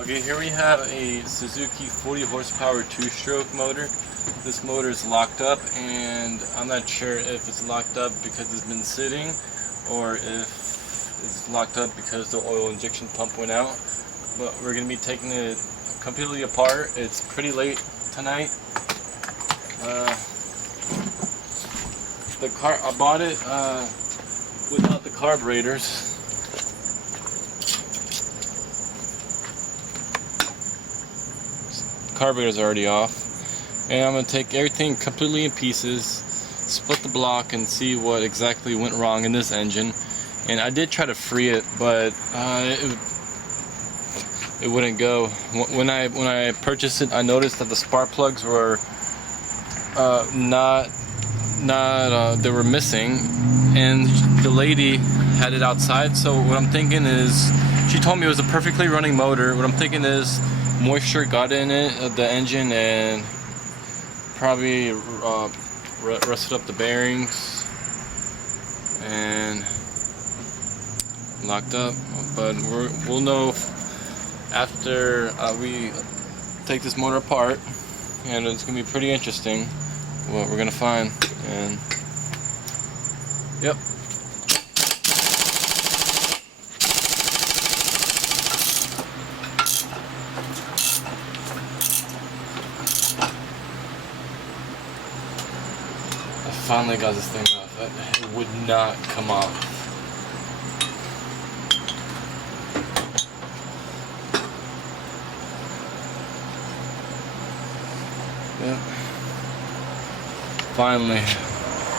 Okay, here we have a Suzuki 40 horsepower two-stroke motor. This motor is locked up, and I'm not sure if it's locked up because it's been sitting or if it's locked up because the oil injection pump went out. But we're going to be taking it completely apart. It's pretty late tonight. I bought it without the carburetors. Carburetor's already off, and I'm going to take everything completely in pieces, split the block, and see what exactly went wrong in this engine. And I did try to free it, but it wouldn't go. When I purchased it, I noticed that the spark plugs were they were missing, and the lady had it outside. So what I'm thinking is, she told me it was a perfectly running motor. What I'm thinking is moisture got in it, the engine, and probably rusted up the bearings and locked up. But we'll know after we take this motor apart, and it's gonna be pretty interesting what we're gonna find. And yep. I finally got this thing off. It would not come off. Yep. Finally.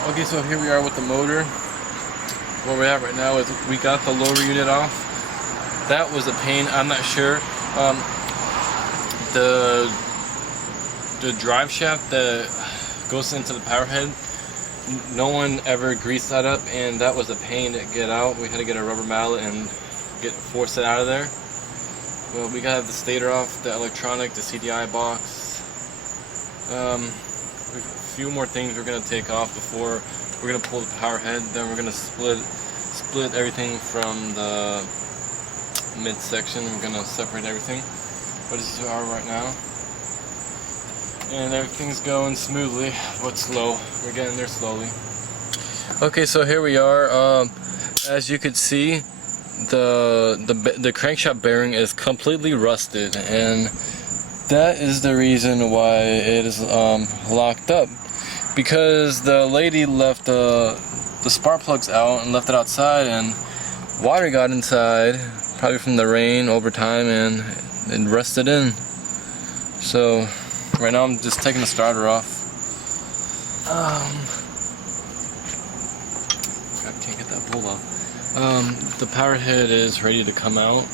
Okay, so here we are with the motor. Where we're at right now is we got the lower unit off. That was a pain. I'm not sure. The drive shaft that goes into the power head, no one ever greased that up, and that was a pain to get out. We had to get a rubber mallet and force it out of there. Well, we gotta have the stator off, the electronic, the CDI box. A few more things we're gonna take off before we're gonna pull the power head. Then we're gonna split everything from the midsection. We're gonna separate everything. But this is our right now, and everything's going smoothly, but slow. We're getting there slowly. Okay, so here we are. As you can see, the crankshaft bearing is completely rusted, and that is the reason why it is locked up, because the lady left the spark plugs out and left it outside, and water got inside, probably from the rain over time, and it rusted in. So right now I'm just taking the starter off. I can't get that pull off. The power head is ready to come out,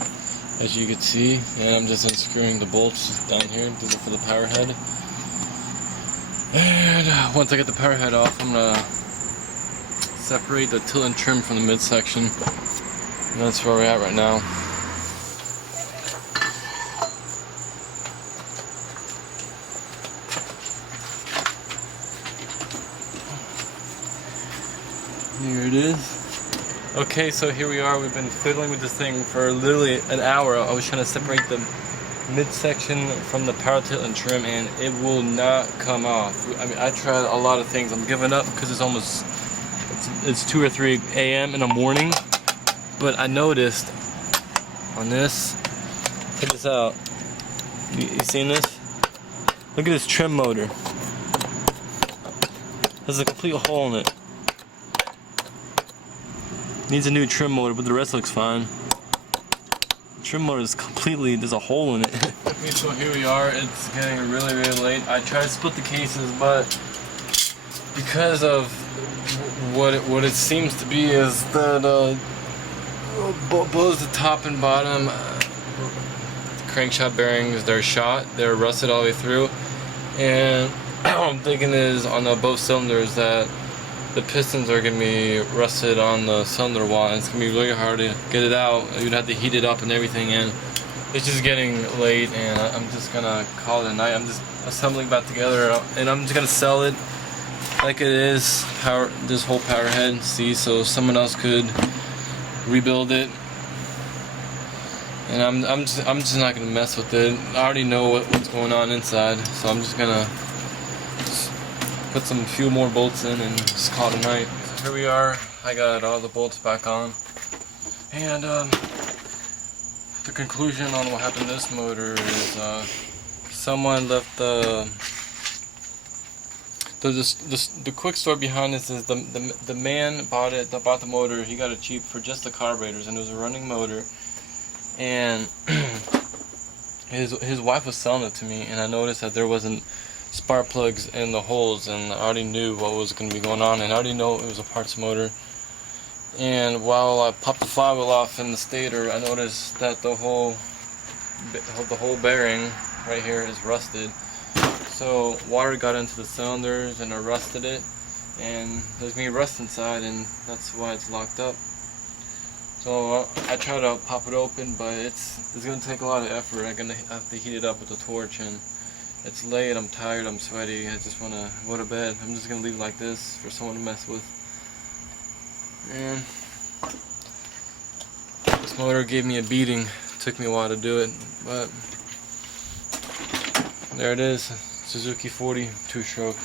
as you can see, and I'm just unscrewing the bolts down here for the power head. And once I get the power head off, I'm gonna separate the tilt and trim from the midsection. And that's where we're at right now. Here it is. Okay, so here we are. We've been fiddling with this thing for literally an hour. I was trying to separate the midsection from the power tilt and trim, and it will not come off. I mean, I tried a lot of things. I'm giving up because it's 2 or 3 a.m. in the morning. But I noticed on this, check this out. You seen this? Look at this trim motor. There's a complete hole in it. Needs a new trim motor, but the rest looks fine. The trim motor is completely, there's a hole in it. Okay, so here we are. It's getting really, really late. I tried to split the cases, but because of what it seems to be is that both the top and bottom crankshaft bearings, they're shot, they're rusted all the way through, and what I'm thinking is on both cylinders that the pistons are going to be rusted on the cylinder wall, and it's going to be really hard to get it out. You'd have to heat it up and everything, and it's just getting late, and I'm just going to call it a night. I'm just assembling back together, and I'm just going to sell it like it is, this whole power head, see, so someone else could rebuild it And I'm just not gonna mess with it. I already know what's going on inside, so I'm just gonna put some few more bolts in and just call it a night. So here we are. I got all the bolts back on, and the conclusion on what happened to this motor is someone left the quick story behind this is the man bought the motor. He got it cheap for just the carburetors, and it was a running motor. And his wife was selling it to me, and I noticed that there wasn't spark plugs in the holes, and I already knew what was going to be going on, and I already know it was a parts motor. And while I popped the flywheel off in the stator, I noticed that the whole bearing right here is rusted. So water got into the cylinders and it rusted it, and there's gonna be rust inside, and that's why it's locked up. So I tried to pop it open, but it's gonna take a lot of effort. I'm gonna have to heat it up with a torch, and it's late, I'm tired, I'm sweaty, I just wanna go to bed. I'm just gonna leave it like this for someone to mess with. And this motor gave me a beating. It took me a while to do it, but there it is. Suzuki 40 2-stroke.